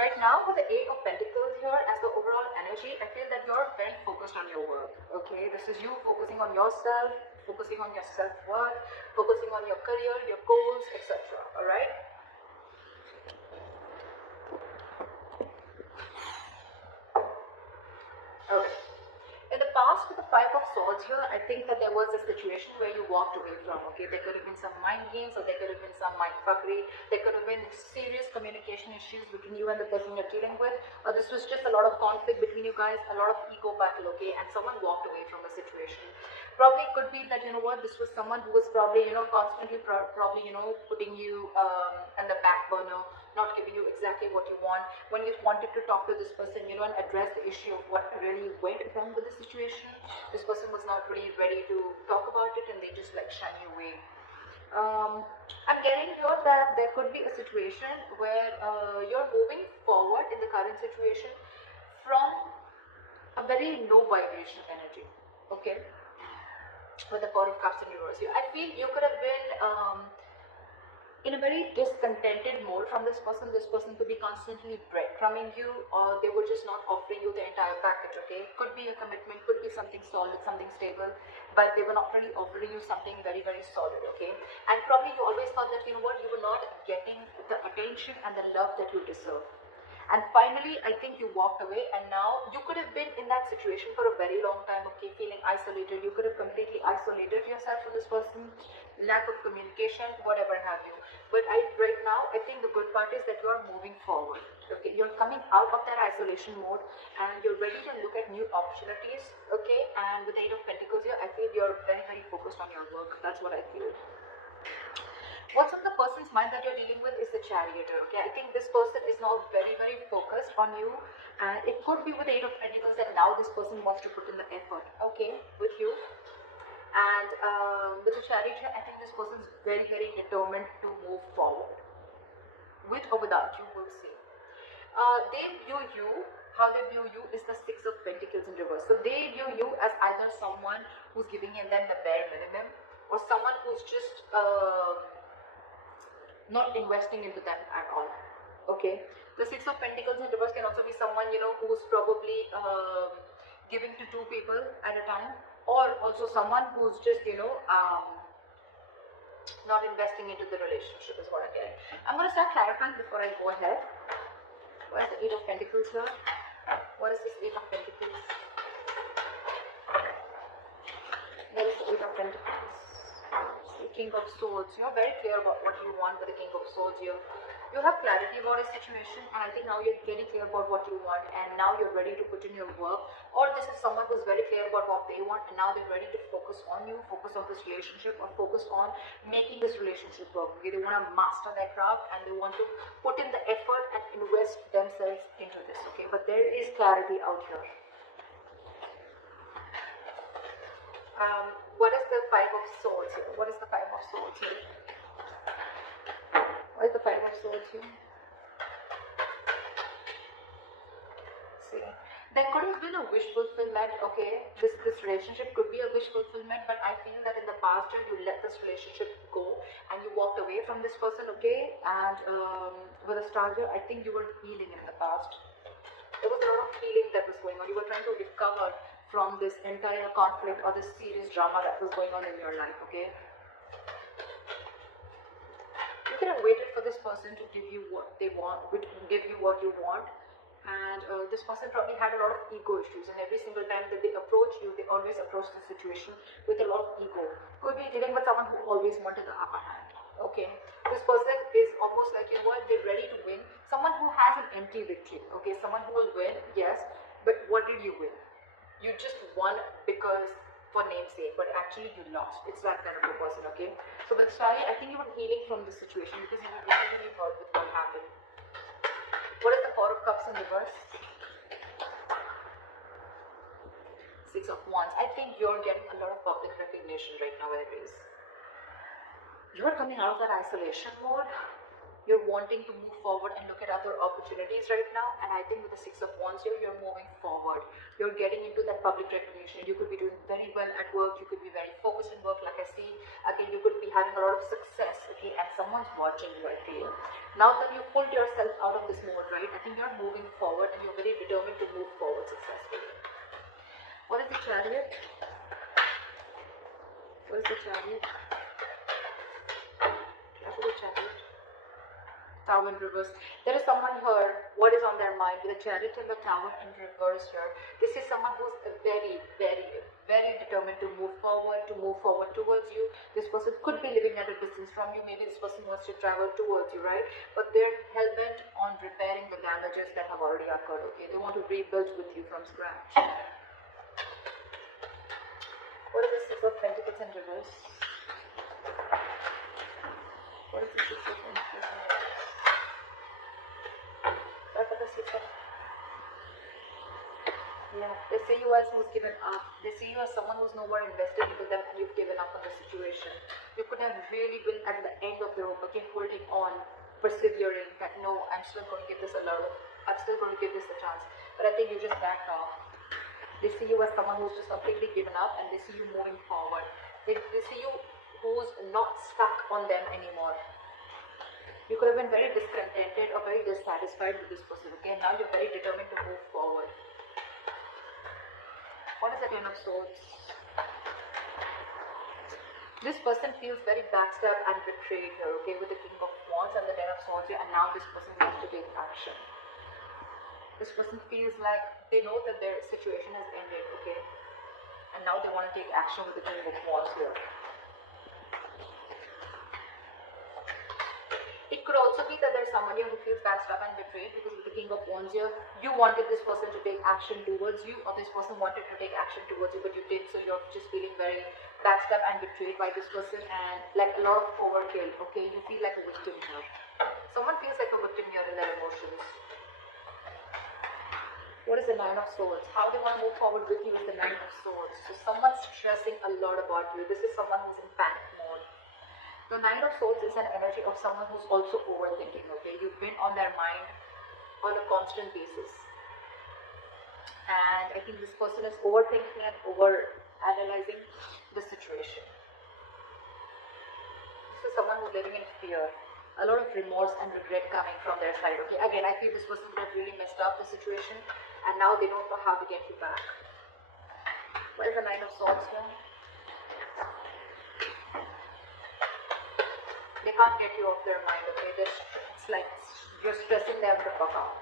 Right now, with the Eight of Pentacles here as the overall energy, I feel that you're very focused on your work, okay? This is you focusing on yourself, focusing on your self-worth, focusing on your career, your goals, etc., all right? Okay. In the past, with the Five of Swords here, I think that there was a situation where you walked away from, okay? There could have been some mind games, or there could have been some mind fuckery. There could have been serious communication issues between you and the person you're dealing with. Or this was just a lot of conflict between you guys, a lot of ego battle, okay? And someone walked away from the situation. Probably could be that, you know what, this was someone who was probably, you know, constantly probably, you know, putting you in the back burner, not giving you exactly what you want. When you wanted to talk to this person, you know, and address the issue of what really went wrong with the situation, this person was not really ready to talk about it, and they just like shy you away. I'm getting here that there could be a situation where you're moving forward in the current situation from a very low vibration energy, okay? With the Four of Cups in reverse, I feel you could have been in a very discontented mode from this person. This person could be constantly breadcrumbing you, or they were just not offering you the entire package, okay? Could be a commitment, could be something solid, something stable, but they were not really offering you something very, very solid, okay? And probably you always thought that, you know what, you were not getting the attention and the love that you deserve. And finally, I think you walked away, and now you could have been in that situation for a very long time, okay, feeling isolated. You could have completely isolated yourself from this person, lack of communication, whatever have you. But right now, I think the good part is that you're moving forward, okay? You're coming out of that isolation mode, and you're ready to look at new opportunities, okay? And with the Eight of Pentacles here, I feel you're very, very focused on your work. That's what I feel. What's on the person's mind that you're dealing with is the Chariot, okay? I think this person is now very, very focused on you, and it could be with the Eight of Pentacles that now this person wants to put in the effort, okay, with you. And with the Chariot, I think this person is very, very determined to move forward. With or without you, we'll see. They view you, how they view you is the Six of Pentacles in reverse. So they view you as either someone who's giving them the bare minimum, or someone who's just not investing into them at all, okay? The Six of Pentacles in reverse can also be someone, you know, who's probably giving to two people at a time, or also someone who's just, you know, not investing into the relationship is what I'm getting. I'm going to start clarifying before I go ahead. What is the Eight of Pentacles here? What is this Eight of Pentacles? What is the Eight of Pentacles? The King of Swords. You're very clear about what you want with the King of Swords here. You have clarity about a situation, and I think now you're getting clear about what you want, and now you're ready to put in your work. Or this is someone who's very clear about what they want, and now they're ready to focus on you, focus on this relationship, or focus on making this relationship work. Okay? They want to master their craft, and they want to put in the effort and invest themselves into this. Okay, but there is clarity out here. What is the Five of Swords here? What is the Five of Swords here? What is the Five of Swords here? See, there could have been a wish fulfillment, okay? This relationship could be a wish fulfillment, but I feel that in the past year you let this relationship go and you walked away from this person, okay? And with a star here, I think you were healing in the past. There was a lot of healing that was going on. You were trying to recover from this entire conflict or this serious drama that was going on in your life, okay? You could have waited for this person to give you what they want, give you what you want, and this person probably had a lot of ego issues, and every single time that they approach you, they always approach the situation with a lot of ego. Could be dealing with someone who always wanted the upper hand, okay? This person is almost like, you know what, they're ready to win. Someone who has an empty victory, okay? Someone who will win, yes, but what did you win? You just won because for namesake, but actually you lost. It's that kind of a person, okay? So with Sally, I think you were healing from this situation because you were really hurt with what happened. What is the Four of Cups in reverse? Six of Wands. I think you're getting a lot of public recognition right now, Aries. You're coming out of that isolation mode, You're wanting to move forward and look at other opportunities right now. And I think with the Six of Wands here, you're moving forward. You're getting into that public recognition. You could be doing very well at work. You could be very focused in work, like I see. Again, you could be having a lot of success, okay? And someone's watching you, I feel. Now that you pulled yourself out of this mode, right? I think you're moving forward and you're very determined to move forward successfully. What is the Chariot? What is the Chariot? After the Chariot. Tower in reverse. There is someone here, what is on their mind with the Chariot and the Tower in reverse here. This is someone who's very, very, very determined to move forward towards you. This person could be living at a distance from you. Maybe this person wants to travel towards you, right? But they're hell-bent on repairing the damages that have already occurred, okay? They want to rebuild with you from scratch. What is the Six of Pentacles in reverse? What is the Six of Pentacles in reverse? Yeah, they see you as who's given up. They see you as someone who's no more invested into them and you've given up on the situation. You could have really been at the end of the rope, okay, holding on, persevering, that no, I'm still going to give this a chance. But I think you just backed off. They see you as someone who's just completely given up and they see you moving forward. They see you who's not stuck on them anymore. You could have been very discontented or very dissatisfied with this person, okay? Now you're very determined to move forward. What is the Ten of Swords? This person feels very backstabbed and betrayed here, okay? With the King of Wands and the Ten of Swords here, and now this person wants to take action. This person feels like they know that their situation has ended, okay? And now they want to take action with the King of Wands here. It could also be that there's someone here who feels backstabbed and betrayed because with the King of Wands here, you wanted this person to take action towards you, or this person wanted to take action towards you, but you did, so you're just feeling very backstabbed and betrayed by this person, and like a lot of overkill, okay? You feel like a victim here. Someone feels like a victim here in their emotions. What is the Nine of Swords? How they want to move forward with you is the Nine of Swords. So someone's stressing a lot about you. This is someone who's in panic mode. The Nine of Swords is an energy of someone who's also overthinking, okay? You've been on their mind on a constant basis. And I think this person is overthinking and over-analyzing the situation. This is someone who's living in fear. A lot of remorse and regret coming from their side, okay? Again, I feel this person could have really messed up the situation and now they don't know how to get you back. What is the Nine of Swords here? They can't get you off their mind, okay? It's like you're stressing them the fuck out.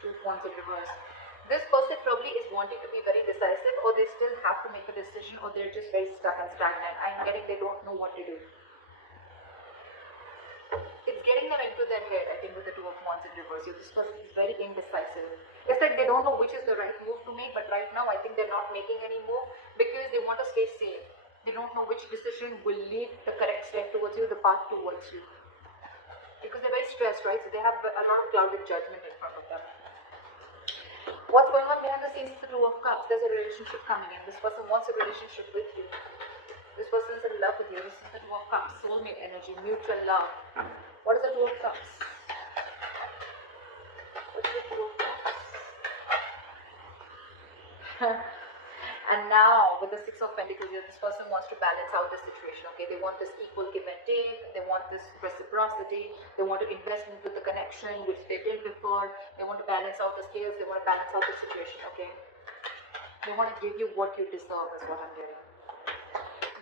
Two of Wands in reverse. This person probably is wanting to be very decisive, or they still have to make a decision, or they're just very stuck and stagnant. I'm getting they don't know what to do. It's getting them into their head, I think, with the Two of Wands in reverse. This person is very indecisive. It's like they don't know which is the right move to make, but right now I think they're not making any move because they want to stay safe. They don't know which decision will lead the correct step towards you, the path towards you. Because they're very stressed, right? So they have a lot of clouded judgment in front of them. What's going on behind the scenes is the Two of Cups. There's a relationship coming in. This person wants a relationship with you. This person is in love with you. This is the Two of Cups. Soulmate energy, mutual love. What is the Two of Cups? What is the Two of Cups? And now, with the Six of Pentacles, this person wants to balance out the situation, okay? They want this equal give and take. They want this reciprocity. They want to invest into the connection, which they did before. They want to balance out the scales. They want to balance out the situation, okay? They want to give you what you deserve, is what I'm getting.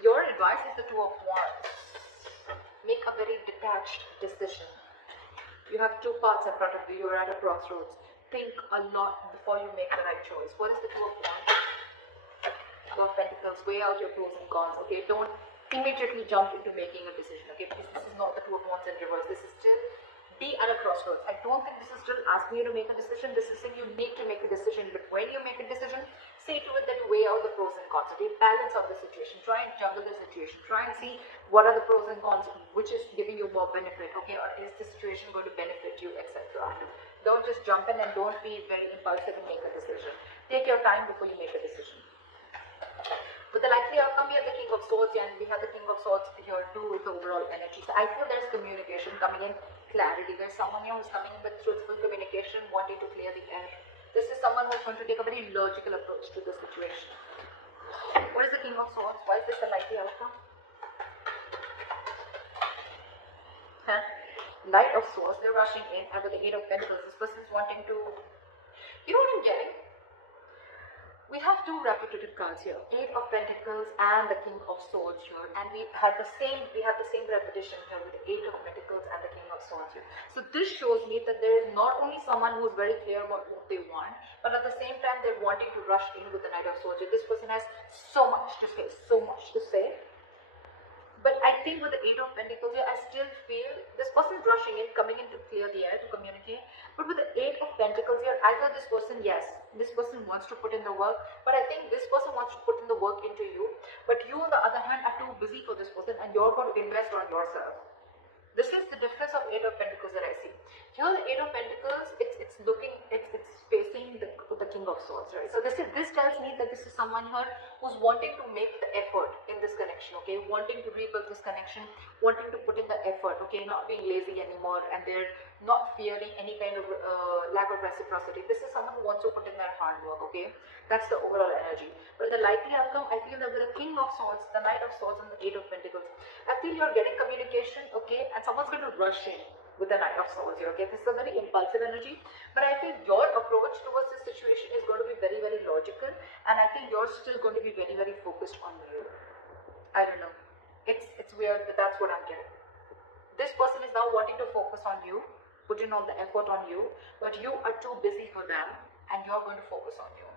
Your advice is the Two of Wands. Make a very detached decision. You have two paths in front of you. You're at a crossroads. Think a lot before you make the right choice. What is the Two of Wands? Two of Pentacles, weigh out your pros and cons, okay? Don't immediately jump into making a decision, okay? Because this is not the Two of Wands in reverse. This is still be at a crossroads. I don't think this is still asking you to make a decision. This is saying you need to make a decision. But when you make a decision, say to it that you weigh out the pros and cons, okay? Balance out the situation. Try and juggle the situation. Try and see what are the pros and cons, which is giving you more benefit, okay? Or is the situation going to benefit you, etc. Don't just jump in and don't be very impulsive and make a decision. Take your time before you make a decision. But the likely outcome here, have the King of Swords and we have the King of Swords here too with the overall energy. So I feel there's communication coming in, clarity. There's someone here who's coming in with truthful communication, wanting to clear the air. This is someone who's going to take a very logical approach to the situation. What is the King of Swords? Why is this a likely outcome? Knight of Swords, they're rushing in, and with the Eight of Pentacles, this person's wanting to, you know what I'm getting? We have two repetitive cards here, Eight of Pentacles and the King of Swords here, and we have the same repetition here with the Eight of Pentacles and the King of Swords here. So this shows me that there is not only someone who's very clear about what they want, but at the same time they're wanting to rush in with the Knight of Swords here. This person has so much to say, so much to say. But I think with the Eight of Pentacles here, I still feel this person is rushing in, coming in to clear the air, to communicate. But with the Eight of Pentacles here, either this person, yes, this person wants to put in the work, but I think this person wants to put in the work into you. But you, on the other hand, are too busy for this person and you're going to invest on yourself. This is the difference of Eight of Pentacles that I see. Here, the Eight of Pentacles, it's facing the King of Swords, right? So this tells me that this is someone here who's wanting to make the effort in this connection, okay? Wanting to rebuild this connection, wanting to put in the effort, okay? Not being lazy anymore, and they're not fearing any kind of lack of reciprocity. This is someone who wants to put in their hard work, okay? That's the overall energy. But the likely outcome, I feel that with the King of Swords, the Knight of Swords, and the Eight of Pentacles, I feel you're getting communication, okay? And someone's going to rush in with the Knight of Swords here, okay? This is a very impulsive energy, but I feel your approach towards this situation is going to be very, very logical, and I think you're still going to be very, very focused on you. I don't know. It's weird, but that's what I'm getting. This person is now wanting to focus on you, put in all the effort on you, but you are too busy for them, and you're going to focus on you.